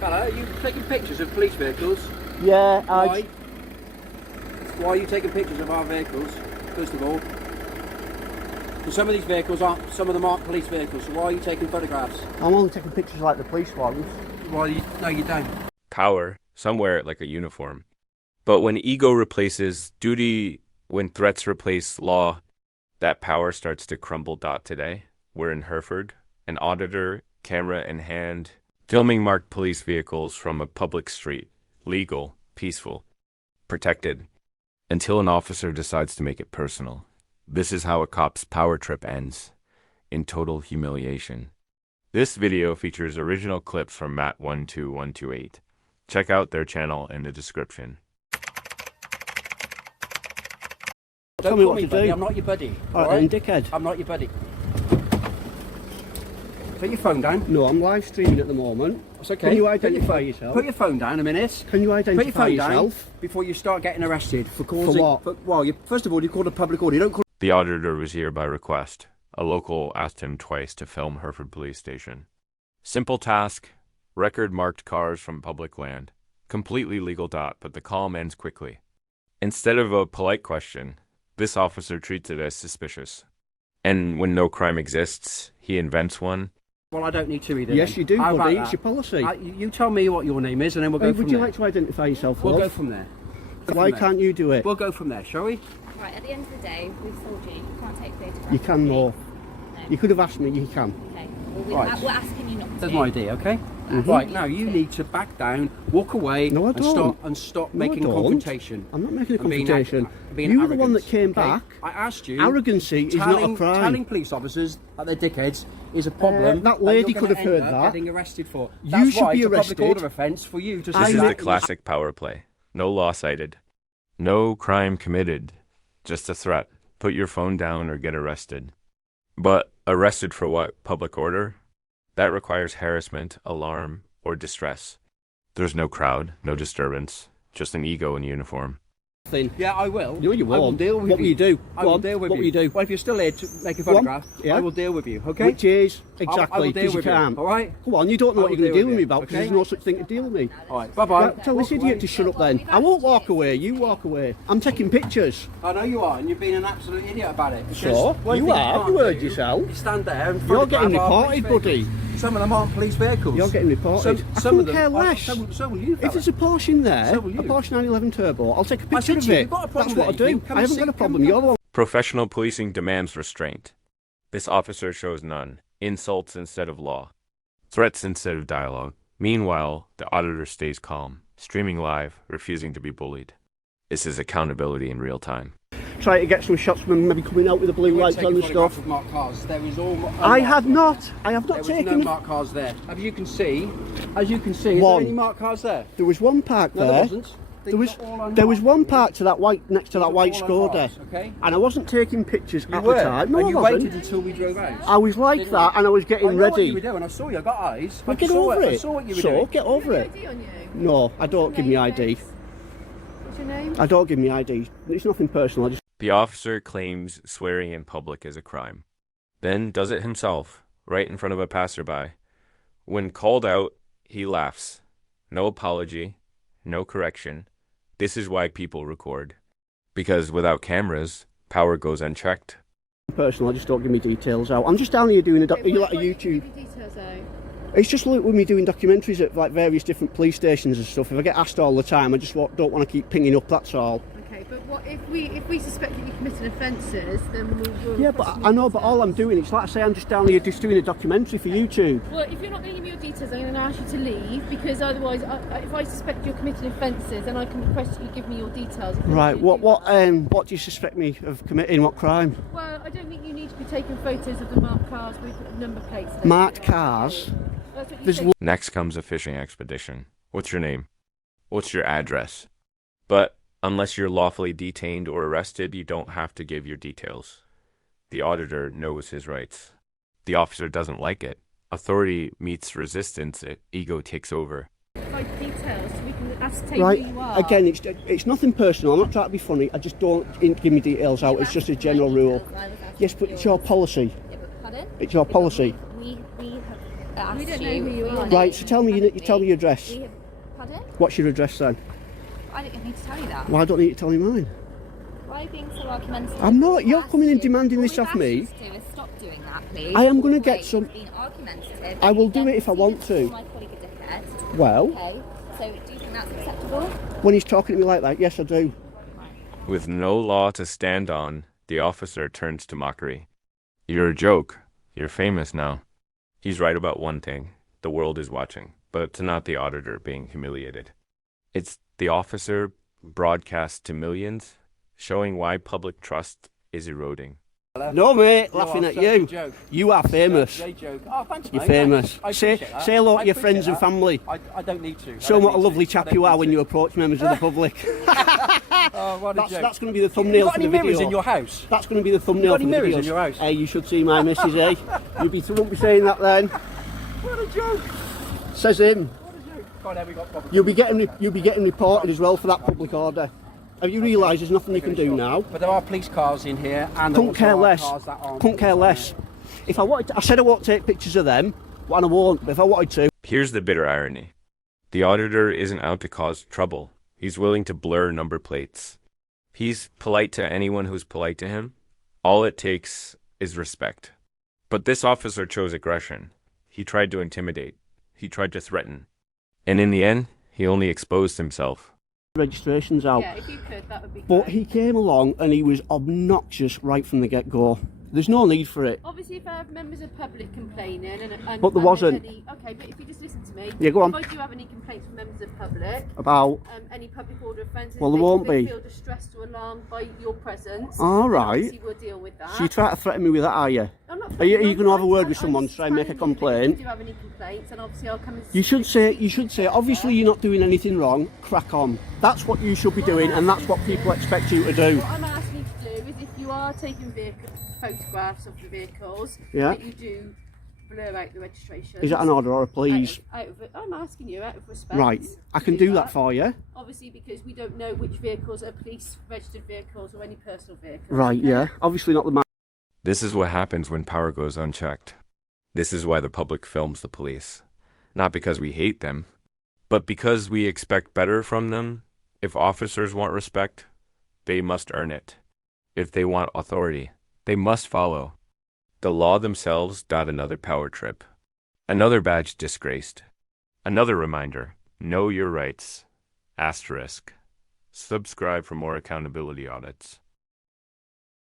Hello, are you taking pictures of police vehicles? Yeah, Why? Why are you taking pictures of our vehicles, first of all? So some of these vehicles aren't, some of them aren't police vehicles, so why are you taking photographs? I'm only taking pictures like the police ones. Why no, you don't. Power, somewhere like a uniform. But when ego replaces duty, when threats replace law, that power starts to crumble. Today, we're in Hereford, an auditor, camera in hand, filming marked police vehicles from a public street, legal, peaceful, protected, until an officer decides to make it personal. This is how a cop's power trip ends, in total humiliation. This video features original clips from Matt12128. Check out their channel in the description. Don't call me buddy, I'm not your buddy. Alright then, dickhead. I'm not your buddy. Put your phone down. No, I'm live streaming at the moment. It's okay. Can you identify yourself? Put your phone down a minute. Can you identify Put your phone yourself? down before you start getting arrested for causing... For what? Well, first of all, you called a public order. You don't call... The auditor was here by request. A local asked him twice to film Hereford Police Station. Simple task, record marked cars from public land. Completely legal. But the calm ends quickly. Instead of a polite question, this officer treats it as suspicious. And when no crime exists, he invents one. Well, I don't need to either. Yes, you do, How buddy. about It's your policy. You tell me what your name is and then we'll go from Would there. you like to identify yourself, We'll love? go from there. Why can't you do it? We'll go from there, shall we? Right, at the end of the day, we've told you you can't take photographs. You can, no. No. You could have asked me, you can. Okay. Well, Right. we're asking you not to. That's my idea, okay? Right, now you need to back down, walk away, No, I don't. and stop No, I making a don't. confrontation. I'm not making a And being confrontation. being You were the one that arrogant, came okay? back. I asked you. Arrogancy is not a crime. Telling police officers that they're dickheads is a problem. that lady you're could gonna have heard end up that. Getting arrested for. You That's should why be it's a arrested. public order offence for you to This say is that. the classic power play. No law cited. No crime committed. Just a threat. Put your phone down or get arrested. But arrested for what? Public order? That requires harassment, alarm, or distress. There's no crowd, no disturbance, just an ego in uniform. Thing. Yeah, I will. No, you I will won't. deal with What will you do? I Go will on, deal with what you. will you do? Well, if you're still here to make a Go on. photograph, Yeah. I will deal with you, okay? Which is, I exactly, will deal because you with you, can't. all right? Come on, you don't know I what will you're going to deal deal with with me you, about, because okay? there's no such thing to deal with me. All right, bye-bye. Right, tell this idiot to shut up then. I won't walk away, you walk away. I'm taking pictures. I know you are, and you're being an absolute idiot about it. So? Because one You thing are, can't you heard do yourself. is stand there and You're getting photograph our reported, police buddy. vehicles. Some of them aren't police vehicles. You're getting reported. I Some couldn't of them, care less. So will you, If fella. there's a Porsche in there, So will you. a Porsche 911 Turbo, I'll take a I picture said of to you, it. you've got a problem That's what I with it, you do. think? Come I and haven't see- got a problem. come- You're the one. Professional policing demands restraint. This officer shows none. Insults instead of law. Threats instead of dialogue. Meanwhile, the auditor stays calm, streaming live, refusing to be bullied. This is accountability in real time. Try to get some shots from him, maybe coming out with the blue lights Take a on and photograph stuff. of marked cars. There was all. I have not. I have There not was no taken. marked cars there. As you can see, is there One. any marked cars there? There was one parked No, there. there wasn't. They There was were all there was unmarked. one parked to that white next to that These are white all Skoda, unmarked, okay? and I wasn't taking pictures You at were, the time. No, and you I wasn't. waited until we drove out. I was like Didn't that, you? and I was I getting know what you were ready. doing. I saw your eyes. Well, I get saw over it. I it. saw what you were So doing. get over it. ID on you? No, I don't give me ID. What's your name? I don't give me ID. It's nothing personal. I just The officer claims swearing in public is a crime, then does it himself, right in front of a passerby. When called out, he laughs. No apology, no correction. This is why people record. Because without cameras, power goes unchecked. personal. I just don't give me details out. I'm just down here doing are you like a Why don't you YouTube? give your details out? It's just like with me doing documentaries at like various different police stations and stuff. If I get asked all the time, I just don't want to keep pinging up. That's all. Okay, but what if we suspect that you committed offences, then we'll Yeah, but request I know. your But all I'm details. doing, it's like I say, I'm just down here just doing a documentary for YouTube. Well, if you're not going to give me your details, I'm going to ask you to leave, because otherwise, if I suspect you're committing offences, then I can request that you give me your details. If you Right. do What that. do you suspect me of committing? What crime? Well, I don't think you need to be taking photos of the marked cars with number plates. and Marked everything. cars. That's what you There's said. Next comes a fishing expedition. What's your name? What's your address? But unless you're lawfully detained or arrested, you don't have to give your details. The auditor knows his rights. The officer doesn't like it. Authority meets resistance, ego takes over. Like details, so we can ascertain Right. who you are. Again, it's nothing personal. I'm not trying to be funny. I just don't give me details out. It's just a general rule. Yes, but it's your policy. Yeah, but pardon? It's your policy. We have asked We don't know you who you for your are. name, Right, so tell me haven't you tell me we? your address. Pardon? What's your address then? I don't need to tell you that. Well, I don't need you to tell me mine. Why are you being so argumentative? I'm not. You're All we've coming and asked you- demanding all this we've off asked me. you to do is stop doing that, please. I am Walk gonna get away. some- You've been argumentative. I will You do then it if I proceeded want call to. my colleague a dickhead. Well, Okay, so do you think that's acceptable? when he's talking to me like that, yes, I do. With no law to stand on, the officer turns to Mockery. You're a joke. You're famous now. He's right about one thing. The world is watching, but it's not the auditor being humiliated. It's the officer broadcast to millions, showing why public trust is eroding. No, mate, You laughing are at such a you. joke. You are famous. Such a joke. Oh, thanks, You're mate. famous. Thanks. I Say appreciate that. say hello I to your appreciate friends and that. family. I don't need to. Show them what a lovely chap you are when you approach members of the public. Oh, what a joke. That's going to be the You thumbnail got for any the video. mirrors in your house? That's going to be the thumbnail You got for any the mirrors videos. in your house? Hey, you should see my missus, eh? Won't be saying that then. What a joke. Says him. What a joke. God, have we got problems? You'll be getting reported as well for that public order. Have you realised there's nothing you can do now? But there are police cars in here, and there Couldn't also care are less. cars that aren't Couldn't care police less. If I wanted to, I said I won't take pictures of them, and I won't, but if I wanted to. Here's the bitter irony. The auditor isn't out to cause trouble. He's willing to blur number plates. He's polite to anyone who's polite to him. All it takes is respect. But this officer chose aggression. He tried to intimidate. He tried to threaten. And in the end, he only exposed himself. Registrations out. Yeah, if you could, that would be But great. he came along and he was obnoxious right from the get-go. There's no need for it. Obviously, if I have members of public complaining and But there and wasn't. there's okay, but if you just listen to me. Yeah, go on. If I do have any complaints from members of public, About. any public order offences, Well, there won't they be. feel distressed or alarmed by your presence. All then right. Obviously, we'll deal with that. So you try to threaten me with that, are you? I'm not Are you threatening, going to have a word I'm- with someone I'm to try and make a telling you that complaint? If you do have any complaints, and obviously I'll come and You should say, obviously you're not doing anything wrong, crack on. That's what you should be doing, and that's what people expect you to do. What I'm asking you to do is, if you are taking photographs of the vehicles, Yeah. that you do blur out the registration. Is that an order or a please? I'm asking you out of respect. Right, I to can do that for you. Obviously, because we don't know which vehicles are police registered vehicles or any personal vehicles. Right, okay? yeah. Obviously not the man. This is what happens when power goes unchecked. This is why the public films the police. Not because we hate them, but because we expect better from them. If officers want respect, they must earn it. If they want authority, they must follow. The law themselves got another power trip. Another badge disgraced. Another reminder, know your rights. Asterisk. Subscribe for more accountability audits.